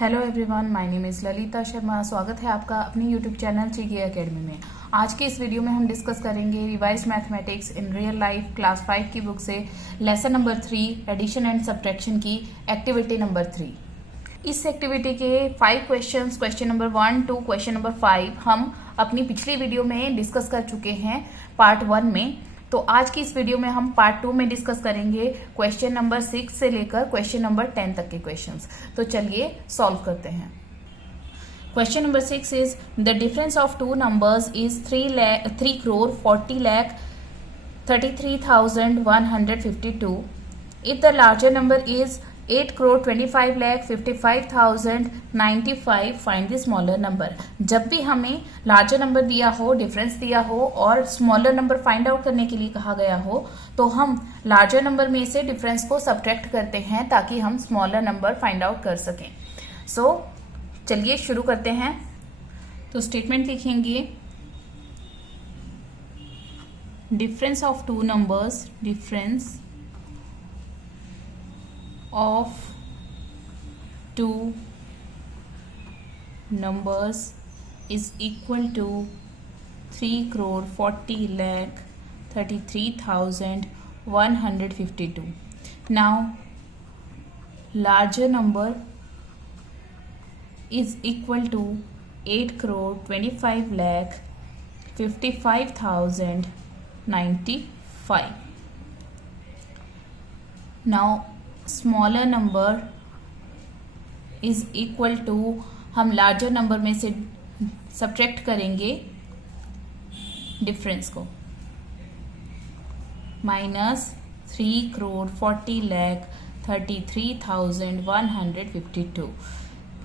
Hello everyone, my name is Lalita Sharma. स्वागत है आपका अपने यूट्यूब चैनल जीके एकेडमी में। आज के इस वीडियो में हम डिस्कस करेंगे revise mathematics in real life class 5 की बुक से lesson number 3 addition and subtraction की एक्टिविटी नंबर 3। इस एक्टिविटी के 5 questions, question number 1 to question number 5 हम अपनी पिछली वीडियो में डिस्कस कर चुके हैं पार्ट 1 में। तो आज की इस वीडियो में हम पार्ट 2 में डिस्कस करेंगे क्वेश्चन नंबर 6 से लेकर क्वेश्चन नंबर 10 तक के क्वेश्चंस। तो चलिए सॉल्व करते हैं। Question number 6 is the difference of two numbers is 3 crore 40 lakh 33,152 if the larger number is 8 crore 25 lakh 55,095 find the smaller number. जब भी हमें लार्जर नंबर दिया हो, डिफरेंस दिया हो और स्मॉलर नंबर फाइंड आउट करने के लिए कहा गया हो तो हम लार्जर नंबर में से डिफरेंस को सब्ट्रैक्ट करते हैं ताकि हम स्मॉलर नंबर फाइंड आउट कर सकें। सो चलिए शुरू करते हैं। तो स्टेटमेंट लिखेंगे difference of two numbers, difference of two numbers is equal to 3 crore 40 lakh 33,152. Now larger number is equal to 8 crore 25 lakh 55,095. Now smaller number is equal to, हम larger number में से सब्ट्रैक्ट करेंगे difference को, minus 3 crore 40 lakh 33,152।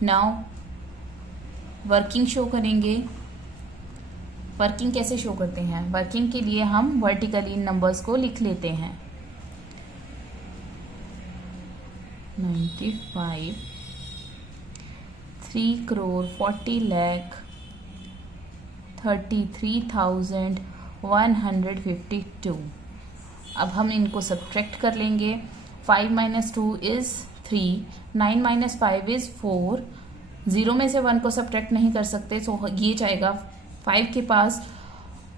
Now working show करेंगे। Working कैसे show करते हैं? Working के लिए हम वर्टिकली इन नंबर्स को लिख लेते हैं। 95 3 crore 40 lakh 33,152। अब हम इनको सब्ट्रैक्ट कर लेंगे। 5 - 2 इज 3, 9 - 5 इज 4। 0 में से 1 को सब्ट्रैक्ट नहीं कर सकते, सो ये जाएगा 5 के पास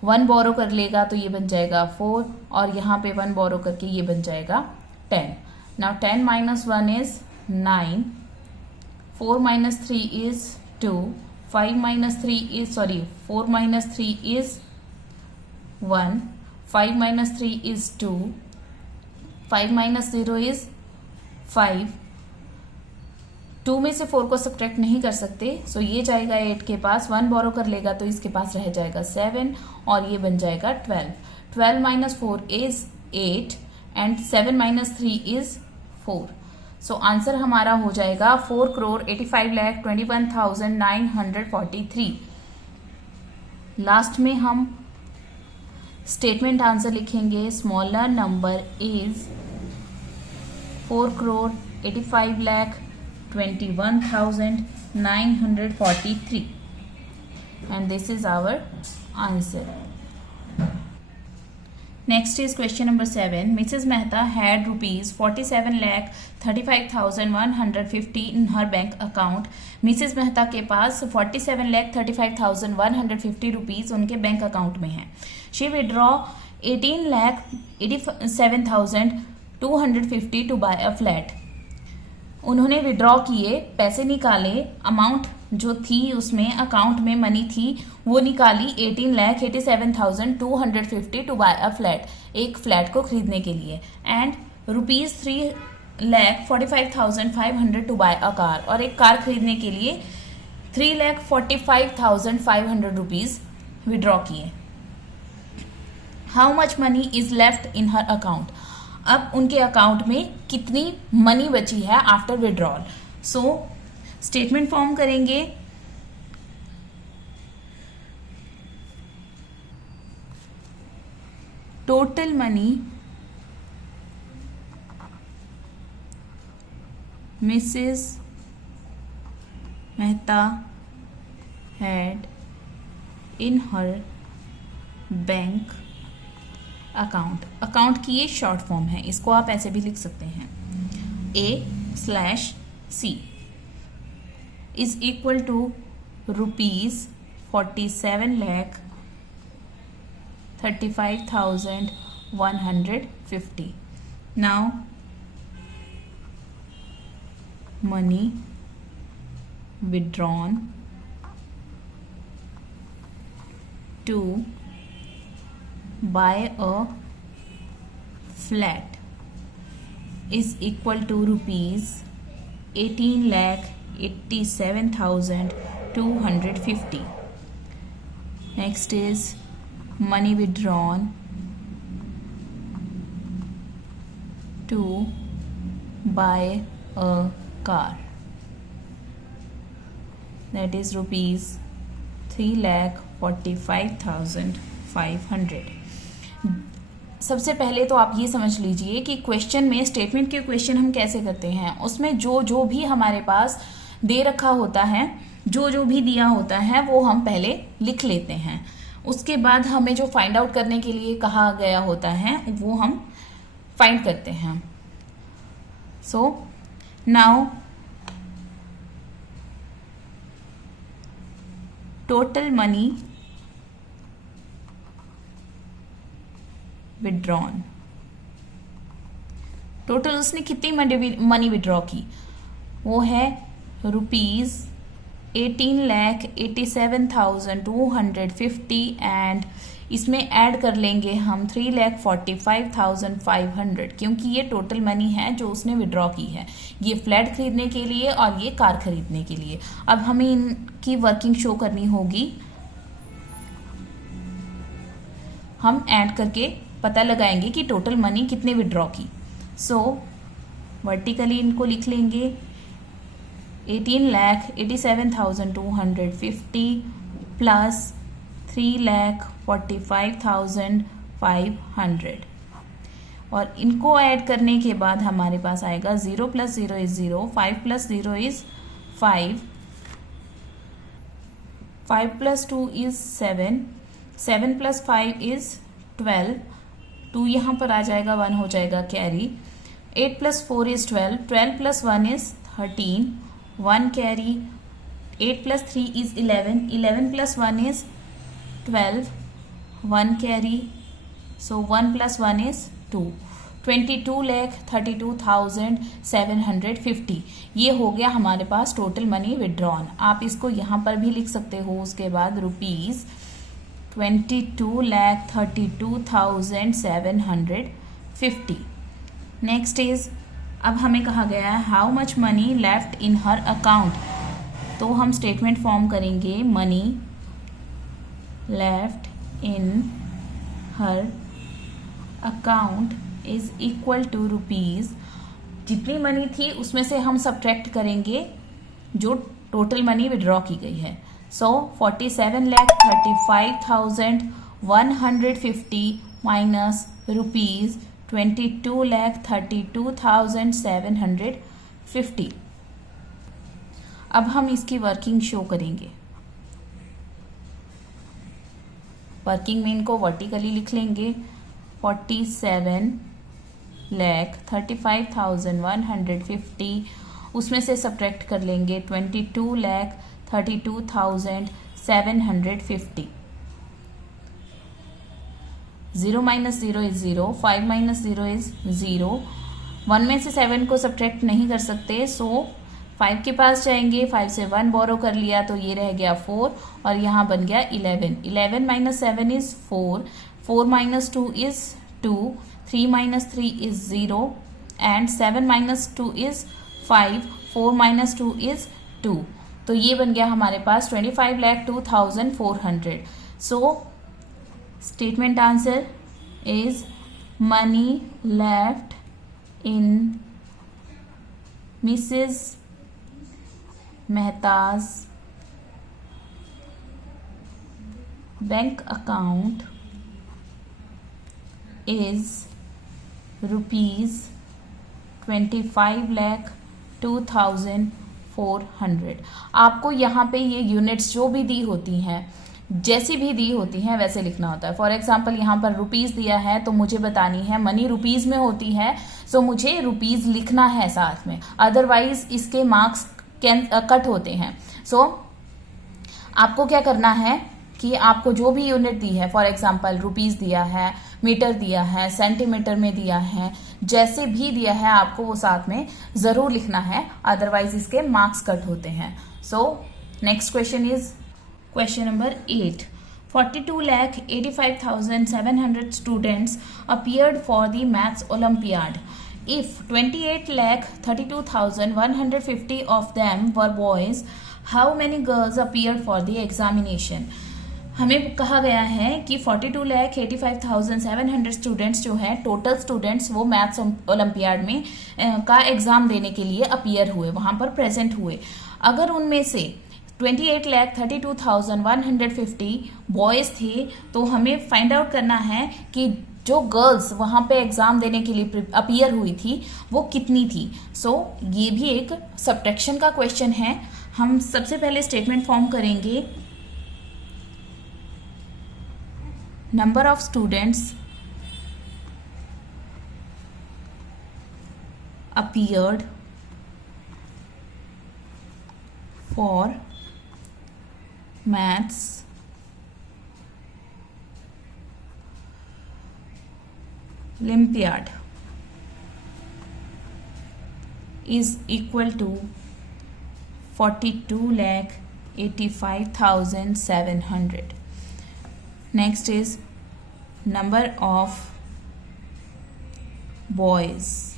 1 बोरो कर लेगा तो ये बन जाएगा 4 और यहाँ पे 1 बोरो करके ये बन जाएगा 10। Now 10 - 1 is 9, 4 - 3 is 2, 4 - 3 is 1, 5 - 3 is 2, 5 - 0 is 5। 2 में से 4 को सब्ट्रैक्ट नहीं कर सकते, सो ये जाएगा 8 के पास, 1 बोरो कर लेगा तो इसके पास रह जाएगा 7 और ये बन जाएगा 12। 12 - 4 is 8 and 7 - 3 is 4। So answer हमारा हो जाएगा 4 crore 85 lakh 21,943। लास्ट में हम स्टेटमेंट आंसर लिखेंगे। Smaller number is 4 crore 85 lakh 21,943 and this is our answer. Next is question number 7. Mrs. Mehta had rupees 47 lakh 35,150 in her bank account. Mrs. Mehta के पास 47 lakh 35,150 rupees उनके bank account में है। She withdraw 18 lakh 87,250 to buy a flat. उन्होंने withdraw किए, पैसे निकाले, amount जो थी उसमें अकाउंट में मनी थी वो निकाली 18,87,250 टू बाय अ फ्लैट, एक फ्लैट को खरीदने के लिए, and rupees 3,45,500 to buy a car, और एक कार खरीदने के लिए 3,45,500 रुपीज विड्रॉ किए। How much money is left in her account? अब उनके अकाउंट में कितनी मनी बची है after withdrawal? So statement form करेंगे। Total money Mrs Mehta had in her bank account. Account की ये शॉर्ट फॉर्म है, इसको आप ऐसे भी लिख सकते हैं A/C। is equal to rupees 47,35,150. Now money withdrawn to buy a flat is equal to rupees 18,87,250. Next is money withdrawn to buy a car, that is rupees 3,45,500. सबसे पहले तो आप ये समझ लीजिए कि क्वेश्चन में, स्टेटमेंट के क्वेश्चन हम कैसे करते हैं, उसमें जो भी हमारे पास दे रखा होता है, जो भी दिया होता है वो हम पहले लिख लेते हैं. उसके बाद हमें जो फाइंड आउट करने के लिए कहा गया होता है वो हम फाइंड करते हैं. So now total money withdrawn, total उसने कितनी मनी विड्रॉ की, वो है रुपीज 18,87,250 एंड इसमें ऐड कर लेंगे हम 3,45,500 क्योंकि ये टोटल मनी है जो उसने विड्रॉ की है, ये फ्लैट खरीदने के लिए और ये कार खरीदने के लिए. अब हमें इनकी वर्किंग शो करनी होगी. हम ऐड करके पता लगाएंगे कि टोटल मनी कितने विड्रॉ की. सो वर्टिकली इनको लिख लेंगे 18,87,250 प्लस 3,45,500 और इनको ऐड करने के बाद हमारे पास आएगा 0 + 0 = 0, 5 + 0 = 5, 5 + 2 = 7, 7 + 5 = 12, 2 यहाँ पर आ जाएगा, 1 हो जाएगा कैरी, 8 + 4 = 12, 12 + 1 = 13, 1 कैरी, 8 + 3 = 11, 11 + 1 = 12, 1 कैरी, so 1 + 1 = 2, 22,32,750. ये हो गया हमारे पास टोटल मनी विड्रॉन. आप इसको यहाँ पर भी लिख सकते हो. उसके बाद रुपीज 22,32,750. नेक्स्ट इज, अब हमें कहा गया है how much money left in her account, तो हम स्टेटमेंट फॉर्म करेंगे money left in her account is equal to rupees, जितनी मनी थी उसमें से हम सब्ट्रैक्ट करेंगे जो टोटल मनी विड्रॉ की गई है. सो 47,35,150 माइनस रुपीज 22,32,750. अब हम इसकी वर्किंग शो करेंगे. वर्किंग में इनको वर्टिकली लिख लेंगे 47,35,150, उसमें से सब्ट्रैक्ट कर लेंगे 22,32,750. 0 - 0 = 0, 5 - 0 = 0, 1 में से 7 को सब्ट्रैक्ट नहीं कर सकते, सो 5 के पास जाएंगे, 5 से 1 बोरो कर लिया तो ये रह गया 4 और यहाँ बन गया 11. 11 - 7 = 4, 4 - 2 = 2, 3 - 3 = 0 एंड 7 - 2 = 5, 4 - 2 = 2. तो ये बन गया हमारे पास 25,02,400. So statement answer is money left in Mrs Mehta's bank account is rupees 25,02,400. आपको यहाँ पे ये यूनिट्स जो भी दी होती हैं, जैसी भी दी होती हैं वैसे लिखना होता है. फॉर एग्जाम्पल यहाँ पर रुपीज दिया है तो मुझे बतानी है मनी रुपीज में होती है, सो मुझे रुपीज लिखना है साथ में, अदरवाइज इसके मार्क्स कट होते हैं। सो आपको क्या करना है कि आपको जो भी यूनिट दी है, फॉर एग्जांपल रुपीस दिया है, मीटर दिया है, सेंटीमीटर में दिया है, जैसे भी दिया है आपको वो साथ में जरूर लिखना है, अदरवाइज इसके मार्क्स कट होते हैं। So next question is question number 8। 42,85,700 students appeared for the maths Olympiad. If 28,32,150 of them were boys, how many girls appeared for the examination? हमें कहा गया है कि 42,85,700 स्टूडेंट्स जो हैं, टोटल स्टूडेंट्स वो मैथ्स ओलंपियाड में का एग्जाम देने के लिए अपीयर हुए, वहां पर प्रेजेंट हुए। अगर उनमें से 28,32,150 बॉयज थे तो हमें फाइंड आउट करना है कि जो गर्ल्स वहां पे एग्जाम देने के लिए अपीयर हुई थी वो कितनी थी। सो ये भी एक सब्ट्रैक्शन का क्वेश्चन है। हम सबसे पहले स्टेटमेंट फॉर्म करेंगे, number of students appeared for maths Olympiad is equal to 42,85,700. Next is number of boys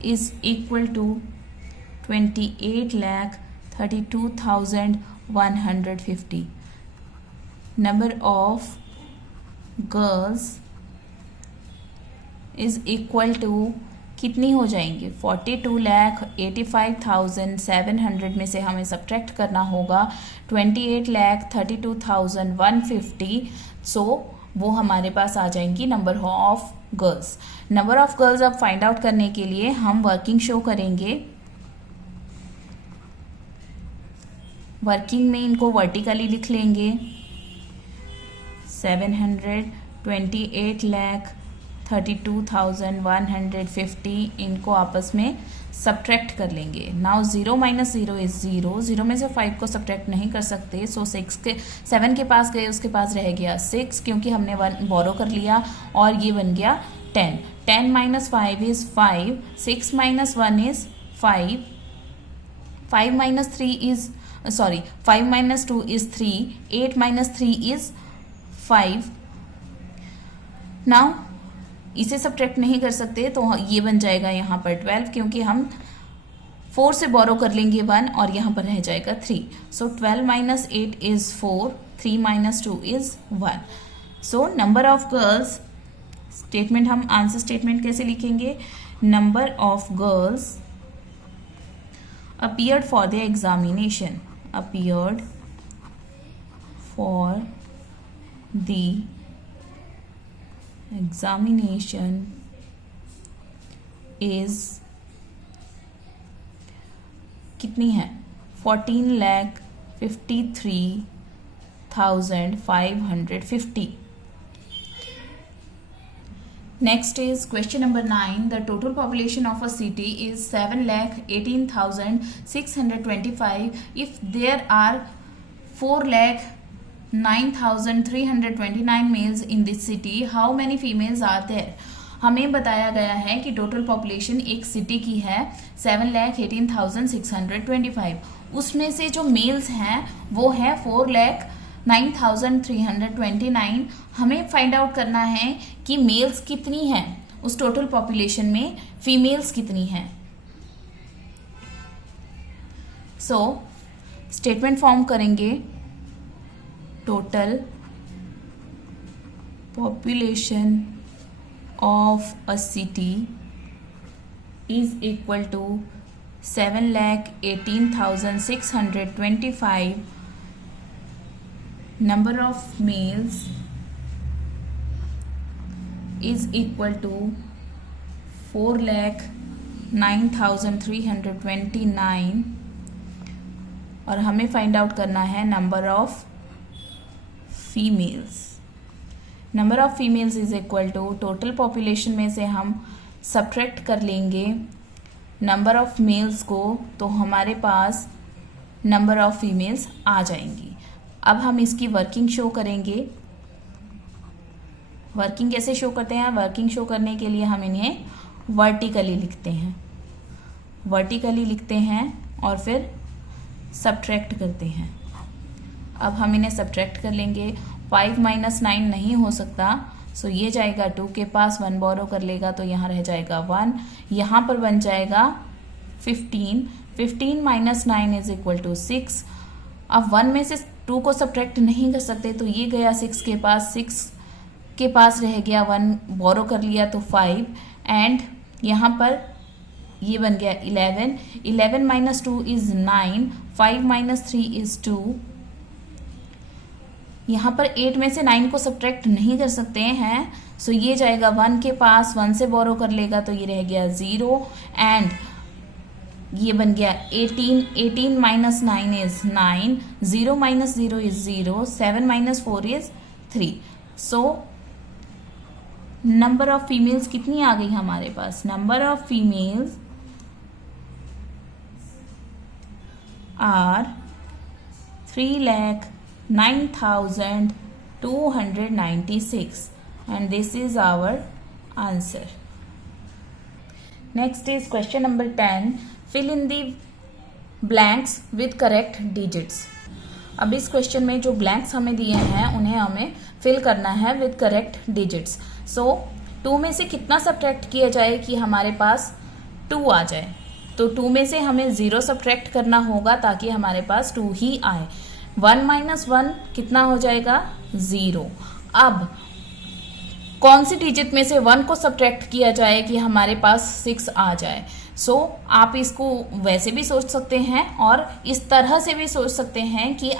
is equal to 28,32,150. Number of girls is equal to कितनी हो जाएंगी, 42,85,700 में से हमें सब्ट्रैक्ट करना होगा 28,32,150। सो वो हमारे पास आ जाएंगी number of girls. Number of girls अब फाइंड आउट करने के लिए हम वर्किंग शो करेंगे। वर्किंग में इनको वर्टिकली लिख लेंगे, 728,32,150 इनको आपस में सब्ट्रैक्ट कर लेंगे। नाउ 0 माइनस 0 इज 0, 0 में से 5 को सब्ट्रैक्ट नहीं कर सकते। सो 7 के पास गए, उसके पास रह गया 6 क्योंकि हमने 1 बोरो कर लिया और ये बन गया 10। 10 minus 5 is 5, 6 minus 1 is 5, 5 minus 3 is 5 minus 2 is 3, 8 minus 3 is 5। Now इसे सब्ट्रैक्ट नहीं कर सकते तो ये बन जाएगा यहाँ पर 12 क्योंकि हम 4 से बोरो कर लेंगे 1 और यहाँ पर रह जाएगा 3। सो 12 minus 8 is 4, 3 minus 2 is 1। So number of girls, statement हम आंसर स्टेटमेंट कैसे लिखेंगे, number of girls appeared for the examination, appeared for the examination is कितनी है, 14,53,550. Next is question number 9. The total population of a city is 7,18,625. If there are 4,09,329 males in this city, how many females are there? हमें बताया गया है कि total population एक city की है 7,18,625। उसमें से जो मेल्स हैं वो है 4,09,329। हमें फाइंड आउट करना है कि मेल्स कितनी हैं उस टोटल पॉपुलेशन में, फीमेल्स कितनी हैं। सो स्टेटमेंट फॉर्म करेंगे, total population of a city is equal to 7,18,625. Number of males is equal to 4,09,329 और हमें फाइंड आउट करना है number of females. Number of females is equal to total population में से हम सब्ट्रैक्ट कर लेंगे नंबर ऑफ मेल्स को तो हमारे पास नंबर ऑफ फीमेल्स आ जाएंगी। अब हम इसकी वर्किंग शो करेंगे। वर्किंग कैसे शो करते हैं? वर्किंग शो करने के लिए हम इन्हें वर्टिकली लिखते हैं, वर्टिकली लिखते हैं और फिर सब्ट्रैक्ट करते हैं। अब हम इन्हें सब्ट्रैक्ट कर लेंगे। 5 - 9 नहीं हो सकता, सो ये जाएगा 2 के पास, 1 बोरो कर लेगा तो यहाँ रह जाएगा 1, यहाँ पर बन जाएगा 15। 15 - 9 = 6। अब 1 में से 2 को सब्ट्रैक्ट नहीं कर सकते तो ये गया 6 के पास, 6 के पास रह गया 1, बोरो कर लिया तो 5, एंड यहाँ पर ये बन गया 11। 11 - 2 = 9, 5 - 3 = 2। यहाँ पर 8 में से 9 को सब्ट्रैक्ट नहीं कर सकते हैं, सो ये जाएगा 1 के पास, 1 से बोरो कर लेगा तो ये रह गया 0, एंड ये बन गया 18। 18 - 9 = 9, 0 - 0 = 0, 7 - 4 = 3। सो नंबर ऑफ फीमेल्स कितनी आ गई हमारे पास? Number of females are 3,09,296, and this is our answer. Next is question number 10. Fill in the blanks with correct digits. अब इस क्वेश्चन में जो ब्लैंक्स हमें दिए हैं उन्हें हमें फिल करना है विद करेक्ट डिजिट्स। सो 2 में से कितना सब्ट्रैक्ट किया जाए कि हमारे पास 2 आ जाए? तो 2 में से हमें 0 सब्ट्रैक्ट करना होगा ताकि हमारे पास 2 ही आए। 1 - 1 कितना हो जाएगा? 0। अब कौन सी डिजिट में से 1 को सब्ट्रैक्ट किया जाए कि हमारे पास 6 आ जाए? सो आप इसको वैसे भी सोच सकते हैं और इस तरह से भी सोच सकते हैं कि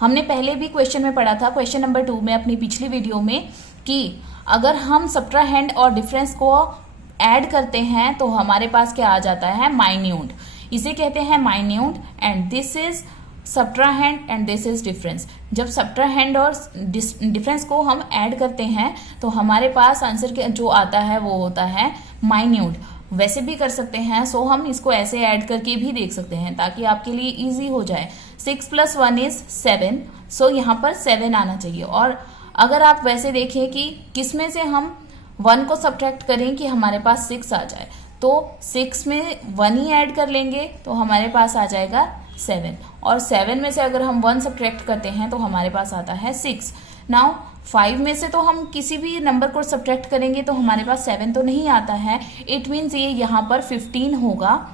हमने पहले भी क्वेश्चन में पढ़ा था, क्वेश्चन नंबर 2 में अपनी पिछली वीडियो में, कि अगर हम सब्ट्राहेंड और डिफरेंस को ऐड करते हैं तो हमारे पास क्या आ जाता है? माइन्यूट। इसे कहते हैं minute, and this is subtrahend and this is difference. जब सब्ट्राहेंड और डिफरेंस को हम ऐड करते हैं तो हमारे पास आंसर जो आता है वो होता है माइन्यूट। वैसे भी कर सकते हैं, सो हम इसको ऐसे ऐड करके भी देख सकते हैं ताकि आपके लिए इजी हो जाए। 6 + 1 = 7, सो यहाँ पर 7 आना चाहिए। और अगर आप वैसे देखें कि किस में से हम 1 को सब्ट्रैक्ट करें कि हमारे पास 6 आ जाए, तो 6 में 1 ही ऐड कर लेंगे तो हमारे पास आ जाएगा 7, और 7 में से अगर हम 1 सब्ट्रैक्ट करते हैं तो हमारे पास आता है 6। नाउ 5 में से तो हम किसी भी नंबर को सब्ट्रैक्ट करेंगे तो हमारे पास 7 तो नहीं आता है। इट मीन्स ये यहाँ पर 15 होगा।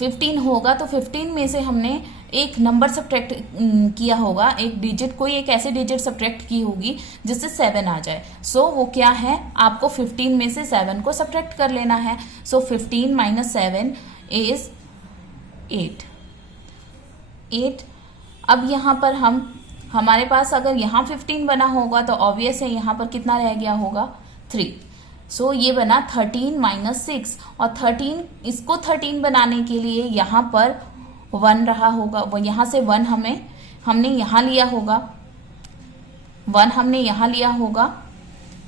15 होगा तो 15 में से हमने एक नंबर सब्ट्रैक्ट किया होगा, एक डिजिट, कोई एक ऐसे डिजिट सब्ट्रैक्ट की होगी जिससे 7 आ जाए। सो वो क्या है? आपको 15 में से 7 को सब्ट्रैक्ट कर लेना है। सो 15 - 7 = 8। 8। अब यहाँ पर हमारे पास अगर यहाँ 15 बना होगा तो ऑब्वियस है यहाँ पर कितना रह गया होगा? 3। सो ये बना 13 - 6, और 13, इसको 13 बनाने के लिए यहाँ पर 1 रहा होगा। वो यहाँ से 1 हमने यहाँ लिया होगा, 1 हमने यहाँ लिया होगा,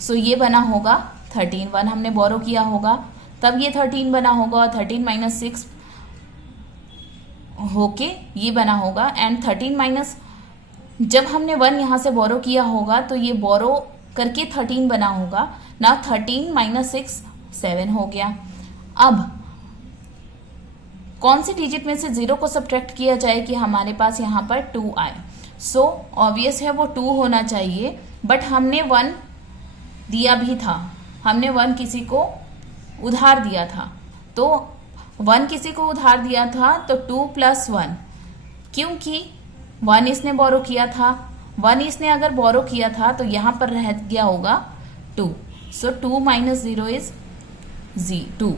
सो ये बना होगा 13। 1 हमने बोरो किया होगा तब ये 13 बना होगा, और 13 - 6 होके ये बना होगा, एंड 13 जब हमने 1 यहाँ से बोरो किया होगा तो ये बोरो करके 13 बना होगा ना। 13 - 6 7 हो गया। अब कौन सी डिजिट में से 0 को सब्ट्रैक्ट किया जाए कि हमारे पास यहाँ पर 2 आए? सो ऑब्वियस है वो 2 होना चाहिए, बट हमने 1 दिया भी था, हमने 1 किसी को उधार दिया था, तो 1 किसी को उधार दिया था तो 2 + 1, क्योंकि 1 इसने बोरो किया था। 1 इसने अगर बोरो किया था तो यहाँ पर रह गया होगा 2। सो 2 - 0 = 2,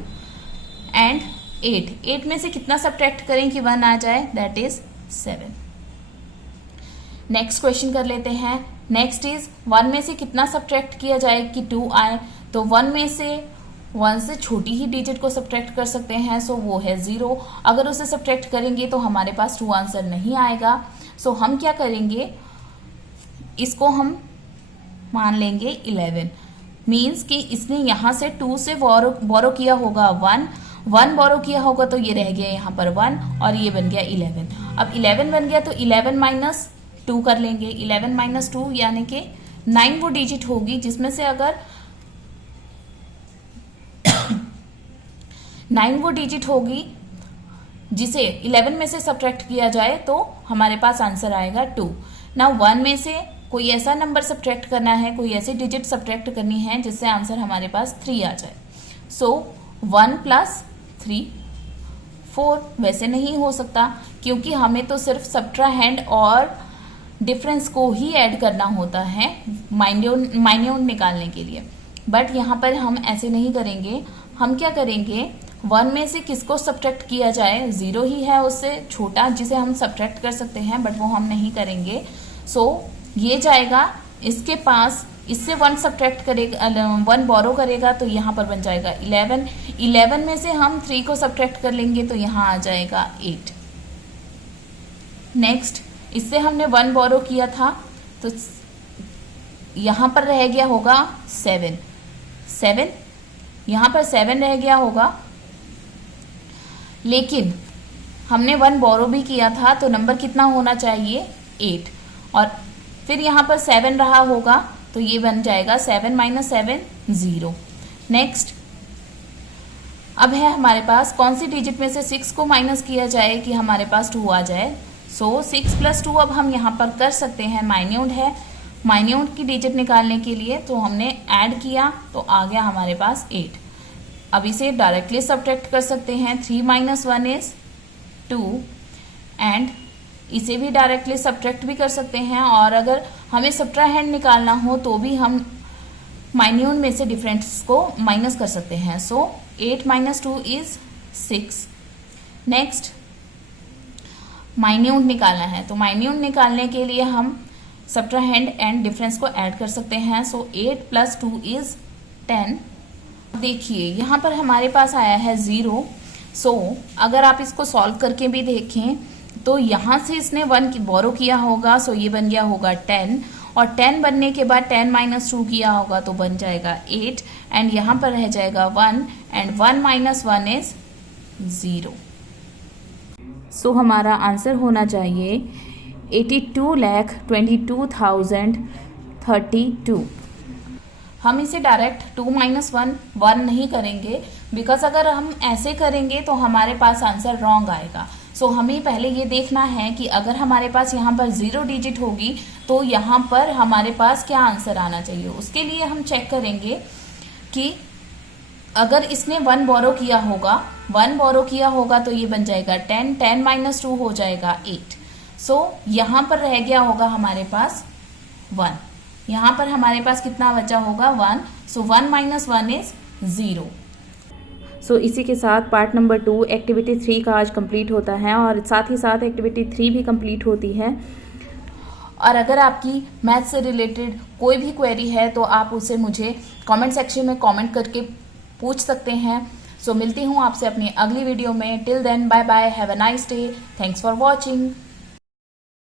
एंड 8। 8 में से कितना सब्ट्रैक्ट करें कि 1 आ जाए? That is 7। नेक्स्ट क्वेश्चन कर लेते हैं। नेक्स्ट इज 1 में से कितना सब्ट्रैक्ट किया जाए कि 2 आए? तो 1 में से 1 से छोटी ही डिजिट को सब्ट्रैक्ट कर सकते हैं, सो वो है 0। अगर उसे सब्ट्रैक्ट करेंगे तो हमारे पास 2 आंसर नहीं आएगा। सो हम क्या करेंगे, इसको हम मान लेंगे 11। मीन्स कि इसने यहाँ से 2 से बोरो किया होगा 1, 1 बोरो किया होगा तो ये रह गया यहाँ पर 1 और ये बन गया 11। अब 11 बन गया तो 11 माइनस 2 कर लेंगे। 11 माइनस 2 यानी कि 9 वो डिजिट होगी जिसमें से अगर 9 वो डिजिट होगी जिसे 11 में से सब्ट्रैक्ट किया जाए तो हमारे पास आंसर आएगा 2। ना 1 में से कोई ऐसा नंबर सब्ट्रैक्ट करना है, कोई ऐसी डिजिट सब्ट्रैक्ट करनी है जिससे आंसर हमारे पास 3 आ जाए। सो 1 प्लस 3 4 वैसे नहीं हो सकता क्योंकि हमें तो सिर्फ सब्ट्राहेंड और डिफरेंस को ही ऐड करना होता है माइन्यूट निकालने के लिए। बट यहाँ पर हम ऐसे नहीं करेंगे। हम क्या करेंगे, 1 में से किसको सब्ट्रैक्ट किया जाए, 0 ही है उससे छोटा जिसे हम सब्ट्रैक्ट कर सकते हैं, बट वो हम नहीं करेंगे। सो ये जाएगा इसके पास, इससे 1 सब्ट्रैक्ट करेगा, 1 बोरो करेगा तो यहाँ पर बन जाएगा 11। 11 में से हम 3 को सब्ट्रैक्ट कर लेंगे तो यहाँ आ जाएगा 8। नेक्स्ट इससे हमने 1 बोरो किया था तो यहाँ पर रह गया होगा 7। यहाँ पर 7 रह गया होगा, लेकिन हमने 1 बोरो भी किया था तो नंबर कितना होना चाहिए 8, और फिर यहाँ पर 7 रहा होगा तो ये बन जाएगा 7 माइनस 7 0। नेक्स्ट अब है हमारे पास कौन सी डिजिट में से 6 को माइनस किया जाए कि हमारे पास 2 आ जाए। सो 6 प्लस 2 अब हम यहाँ पर कर सकते हैं, माइन्यूट है, माइन्यूट की डिजिट निकालने के लिए तो हमने ऐड किया तो आ गया हमारे पास 8। अब इसे डायरेक्टली सब्ट्रैक्ट कर सकते हैं, 3 माइनस 1 इज 2 एंड इसे भी डायरेक्टली सब्ट्रैक्ट भी कर सकते हैं, और अगर हमें सब्ट्राहेंड निकालना हो तो भी हम माइन्यूट में से डिफरेंस को माइनस कर सकते हैं। सो 8 माइनस 2 इज 6। नेक्स्ट माइन्यूट निकालना है तो माइन्यूट निकालने के लिए हम सब्ट्राहेंड एंड डिफरेंस को ऐड कर सकते हैं। सो 8 प्लस 2 इज 10। देखिए यहाँ पर हमारे पास आया है 0। सो अगर आप इसको सॉल्व करके भी देखें तो यहाँ से इसने 1 बोरो किया होगा, सो ये बन गया होगा 10, और 10 बनने के बाद 10 माइनस 2 किया होगा तो बन जाएगा 8, एंड यहाँ पर रह जाएगा 1, एंड 1 माइनस 1 इज 0। सो हमारा आंसर होना चाहिए 82,22,032। हम इसे डायरेक्ट 2 माइनस 1 नहीं करेंगे, बिकॉज अगर हम ऐसे करेंगे तो हमारे पास आंसर रॉन्ग आएगा। सो हमें पहले ये देखना है कि अगर हमारे पास यहाँ पर 0 डिजिट होगी तो यहाँ पर हमारे पास क्या आंसर आना चाहिए। उसके लिए हम चेक करेंगे कि अगर इसने 1 बोरो किया होगा तो ये बन जाएगा 10, 10 माइनस 2 हो जाएगा 8। सो यहाँ पर रह गया होगा हमारे पास 1, यहाँ पर हमारे पास कितना बचा होगा 1। सो 1 माइनस 1 इज 0। सो इसी के साथ पार्ट नंबर 2 एक्टिविटी 3 का आज कंप्लीट होता है, और साथ ही साथ एक्टिविटी 3 भी कंप्लीट होती है। और अगर आपकी मैथ से रिलेटेड कोई भी क्वेरी है तो आप उसे मुझे कमेंट सेक्शन में कमेंट करके पूछ सकते हैं। सो मिलती हूँ आपसे अपनी अगली वीडियो में। Till then bye bye, have a nice day, thanks for watching.